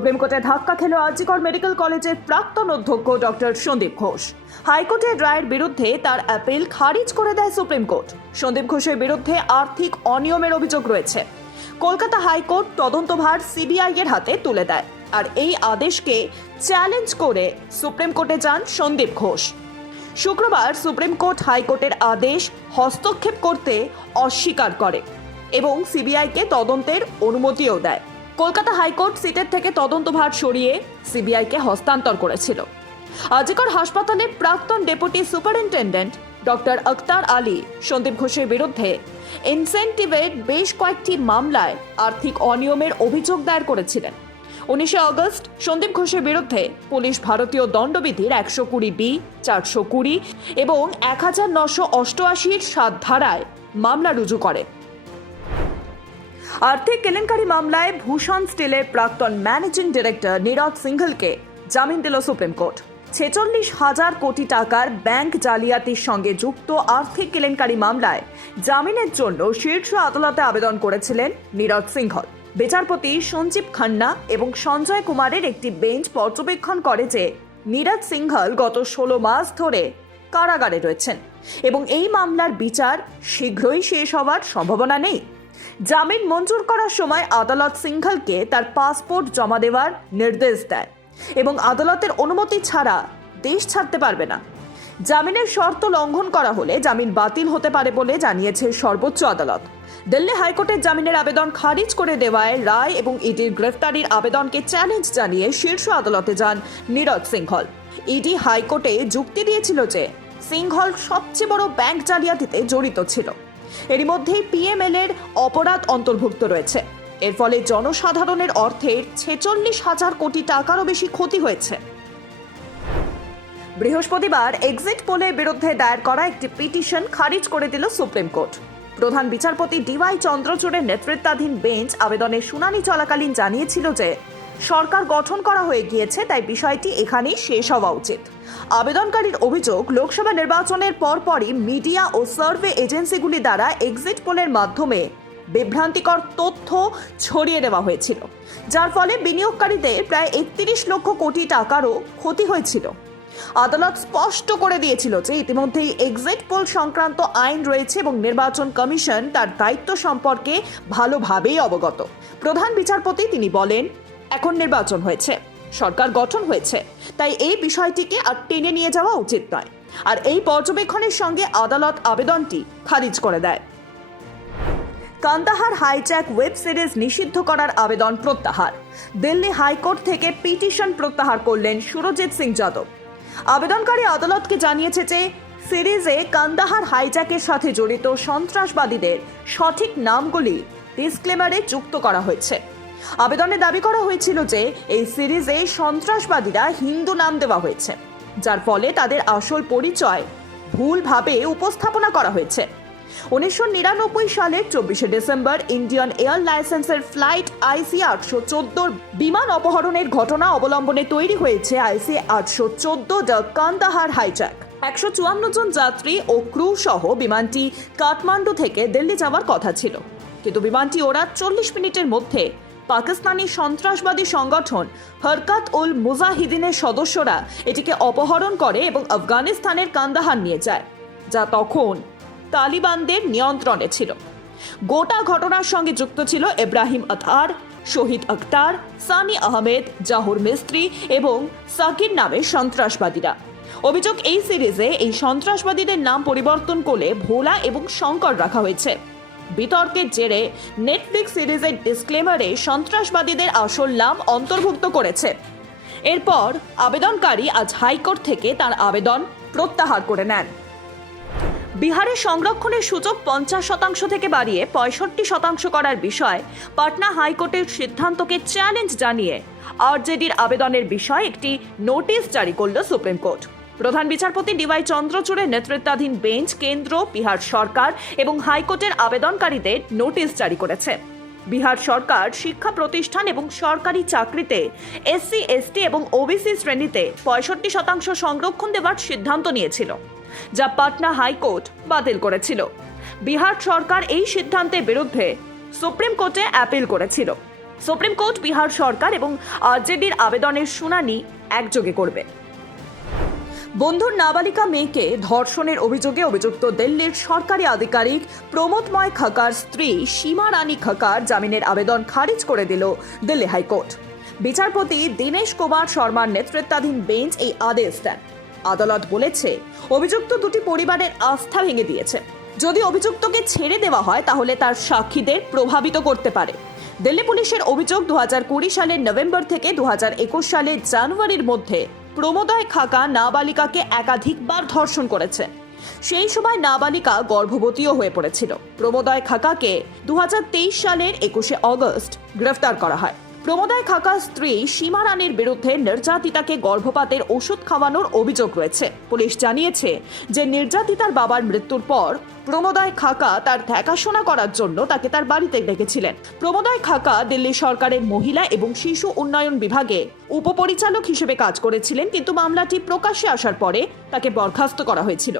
Supreme কোর্টে ধাক্কা খেল আরজিকর মেডিকেল কলেজের প্রাক্তন অধ্যক্ষ ডক্টর সন্দীপ ঘোষ। হাইকোর্টের রায়ের বিরুদ্ধে তার অ্যাপিল খারিজ করে দেয় সুপ্রিম কোর্ট। সন্দীপ ঘোষের বিরুদ্ধে আর্থিক অনিয়মের অভিযোগ রয়েছে। কলকাতা হাইকোর্ট তদন্তভার সিবিআই এর হাতে তুলে দেয়। আর এই আদেশকে চ্যালেঞ্জ করে সুপ্রিম কোর্টে যান সন্দীপ ঘোষ। শুক্রবার সুপ্রিম কোর্ট হাইকোর্টের আদেশ হস্তক্ষেপ করতে অস্বীকার করে এবং সিবিআইকে তদন্তের অনুমতিও দেয়। কলকাতা হাইকোর্ট সিটের থেকে তদন্তভার সরিয়ে সিবিআইকে হস্তান্তর করেছিল। আজিকর হাসপাতালের প্রাক্তন deputy superintendent doctor Aktar Ali, Sandip ঘোষের বিরুদ্ধে ইনসেন্টিভের বেশ কয়েকটি মামলায় আর্থিক অনিয়মের অভিযোগ দায়ের করেছিলেন। উনিশে আগস্ট সন্দীপ ঘোষের বিরুদ্ধে পুলিশ ভারতীয় দণ্ডবিধির একশো কুড়ি বি, চারশো কুড়ি এবং এক হাজার নশো অষ্টআশির সাত ধারায় মামলা রুজু করে। আর্থিক কেলেঙ্কারি মামলায় ভূষণ স্টিলের প্রাক্তন ম্যানেজিং ডিরেক্টর নীরজ সিংহলকে জামিন দিল সুপ্রিম কোর্ট। ছেচল্লিশ হাজার কোটি টাকার ব্যাংক জালিয়াতির সঙ্গে যুক্ত আর্থিক কেলেঙ্কারি মামলায় জামিনের জন্য শীর্ষ আদালতে আবেদন করেছিলেন নীরজ সিংহল। বিচারপতি সঞ্জীব খান্না এবং সঞ্জয় কুমারের একটি বেঞ্চ পর্যবেক্ষণ করে যে নীরজ সিংহল গত ষোলো মাস ধরে কারাগারে রয়েছেন এবং এই মামলার বিচার শীঘ্রই শেষ হওয়ার সম্ভাবনা নেই। জামিন মঞ্জুর করার সময় আদালত সিংঘলকে তার পাসপোর্ট জমা দেওয়ার নির্দেশ দেয় এবং আদালতের অনুমতি ছাড়া দেশ ছাড়তে পারবে না। জামিনের শর্ত লঙ্ঘন করা হলে জামিন বাতিল হতে পারে বলে জানিয়েছে সর্বোচ্চ আদালত। দিল্লি হাইকোর্টের জামিনের আবেদন খারিজ করে দেওয়ায় রায় এবং ইডির গ্রেফতারির আবেদনকে চ্যালেঞ্জ জানিয়ে শীর্ষ আদালতে যান নীরজ সিংহল। ইডি হাইকোর্টে যুক্তি দিয়েছিল যে সিংহল সবচেয়ে বড় ব্যাংক জালিয়াতিতে জড়িত ছিল। এরই মধ্যেই পিএমএল এর অপরাধ অন্তর্ভুক্ত রয়েছে। এর ফলে জনসাধারণের অর্থের ছেচল্লিশ হাজার কোটি টাকারও বেশি ক্ষতি হয়েছে। বৃহস্পতিবার এক্সিট পোলের বিরুদ্ধে দায়ের করা একটি পিটিশন খারিজ করে দিল সুপ্রিম কোর্ট প্রধান বিচারপতি ডিওয়াই চন্দ্রচূড়ের নেতৃত্বাধীন বেঞ্চ আবেদনের শুনানি চলাকালীন জানিয়েছিল যে সরকার গঠন করা হয়ে গিয়েছে, তাই বিষয়টি এখানেই শেষ হওয়া উচিত। আবেদনকারীর অভিযোগ, লোকসভা নির্বাচনের পরপরই মিডিয়া ও সার্ভে এজেন্সিগুলি দ্বারা এক্সিট পোলের মাধ্যমে বিভ্রান্তিকর তথ্য ছড়িয়ে দেওয়া হয়েছিল, যার ফলে বিনিয়োগকারীদের প্রায় একত্রিশ লক্ষ কোটি টাকারও ক্ষতি হয়েছিল। আদালত স্পষ্ট করে দিয়েছিল যে ইতিমধ্যেই এক্সিট পোল সংক্রান্ত আইন রয়েছে এবং নির্বাচন কমিশন তার দায়িত্ব সম্পর্কে ভালোভাবেই অবগত। প্রধান বিচারপতি তিনি বলেন এখন নির্বাচন হয়েছে। সরকার গঠন হয়েছে। তাই এই বিষয়টিকে আর টেনে নিয়ে যাওয়া উচিত নয়। আর এই পর্যবেক্ষণের সঙ্গে আদালত আবেদনটি খারিজ করে দেয়। কান্দাহার হাইজ্যাক ওয়েব সিরিজ নিষিদ্ধ করার আবেদন প্রত্যাহার। দিল্লি হাইকোর্ট থেকে পিটিশন প্রত্যাহার করলেন সুরজিৎ সিং যাদব। আবেদনকারী আদালতকে জানিয়েছে যে, সিরিজে কান্দাহার হাইজ্যাকের সাথে জড়িত সন্ত্রাসবাদীদের সঠিক নামগুলি ডিসক্লেমারে যুক্ত করা হয়েছে। আবেদনে দাবি করা হয়েছিল যে এই সিরিজে সন্ত্রাসবাদীরা হিন্দু নাম দেওয়া হয়েছে, যার ফলে তাদের আসল পরিচয় ভুলভাবে উপস্থাপনা করা হয়েছে। উনিশশো নিরানব্বই সালের চব্বিশে ডিসেম্বর ইন্ডিয়ান এয়ার লাইসেন্সের ফ্লাইট আইসি আটশো চোদ্দোর বিমান অপহরণের ঘটনা অবলম্বনে তৈরি হয়েছে আইসি আটশো চোদ্দ দ্য কান্দাহার হাইজ্যাক। একশো চুয়ান্ন জন যাত্রী ও ক্রু সহ বিমানটি কাঠমান্ডু থেকে দিল্লি যাওয়ার কথা ছিল। কিন্তু বিমানটি ওরা চল্লিশ মিনিটের মধ্যে পাকিস্তানি সন্ত্রাসবাদী সংগঠন হরকাত উল মুজাহিদিনের সদস্যরা এটিকে অপহরণ করে এবং আফগানিস্তানের কান্দাহার নিয়ে যায়, যা তখন তালিবানদের নিয়ন্ত্রণে ছিল। গোটা ঘটনার সঙ্গে যুক্ত ছিল ইব্রাহিম আতার, শহীদ আখতার, সানি আহমেদ, জাহুর মিস্ত্রি এবং সাকির নামের সন্ত্রাসবাদীরা। অভিযোগ এই সিরিজে এই সন্ত্রাসবাদীদের নাম পরিবর্তন করে ভোলা এবং শঙ্কর রাখা হয়েছে। বিতর্কের জেরে নেটফ্লিক্স সিরিজের ডিসক্লেমারে সন্ত্রাসবাদীদের আসল নাম অন্তর্ভুক্ত করেছে। এরপর আবেদনকারী আজ হাইকোর্ট থেকে তার আবেদন প্রত্যাহার করে নেন। বিহারের সংরক্ষণের সূচক পঞ্চাশ শতাংশ থেকে বাড়িয়ে পঁয়ষট্টি শতাংশ করার বিষয় পাটনা হাইকোর্টের সিদ্ধান্তকে চ্যালেঞ্জ জানিয়ে আরজেডির আবেদনের বিষয়ে একটি নোটিশ জারি করল সুপ্রিম কোর্ট প্রধান বিচারপতি ডিওয়াই চন্দ্রচূড়ের নেতৃত্বাধীন বেঞ্চ, কেন্দ্র, বিহার সরকার এবং হাইকোর্টের আবেদনকারীদের নোটিশ জারি করেছে। বিহার সরকার শিক্ষা প্রতিষ্ঠান এবং সরকারি চাকরিতে এসসি, এসটি এবং ওবিসি শ্রেণীতে পঁয়ষট্টি শতাংশ সংরক্ষণ দেওয়ার সিদ্ধান্ত নিয়েছিল, যা পাটনা হাইকোর্ট বাতিল করেছিল। বিহার সরকার এই সিদ্ধান্তের বিরুদ্ধে সুপ্রিম কোর্টে অ্যাপিল করেছিল। সুপ্রিম কোর্ট বিহার সরকার এবং আরজেডির আবেদনের শুনানি একযোগে করবে। বন্ধুর নাবালিকা মেয়েকে ধর্ষণের অভিযোগে অভিযুক্ত দিল্লির সরকারি আধিকারিক প্রমোদময় খাকার স্ত্রী সীমা রানী খাকার জামিনের আবেদন খারিজ করে দিল দিল্লি হাইকোর্ট। বিচারপতি দীনেশ কুমার শর্মার নেতৃত্বাধীন বেঞ্চ এই আদেশ দেন। আদালত বলেছে, অভিযুক্ত দুটি পরিবারের আস্থা ভেঙে দিয়েছে। যদি অভিযুক্তকে ছেড়ে দেওয়া হয়, তাহলে তার সাক্ষীদের প্রভাবিত করতে পারে। দিল্লি পুলিশের অভিযোগ দু হাজার কুড়ি সালের নভেম্বর থেকে দু সালের জানুয়ারির মধ্যে প্রমোদয় খাকা নাবালিকাকে একাধিকবার ধর্ষণ করেছে। সেই সময় নাবালিকা গর্ভবতীও হয়ে পড়েছিল। প্রমোদয় খাকাকে দু হাজার তেইশ সালের একুশে অগস্ট গ্রেফতার করা হয়। প্রমোদয় খাকার স্ত্রী সীমা রানীর বিরুদ্ধে নির্যাতিতাকে গর্ভপাতের ওষুধ খাওয়ানোর অভিযোগ রয়েছে। পুলিশ জানিয়েছে যে নির্যাতিতার বাবার মৃত্যুর পর প্রমোদয় খাকা তার দেখাশোনা করার জন্য তাকে তার বাড়িতে ডেকেছিলেন। প্রমোদয় খাকা দিল্লি সরকারের মহিলা এবং শিশু উন্নয়ন বিভাগে উপপরিচালক হিসেবে কাজ করেছিলেন, কিন্তু মামলাটি প্রকাশ্যে আসার পরে তাকে বরখাস্ত করা হয়েছিল।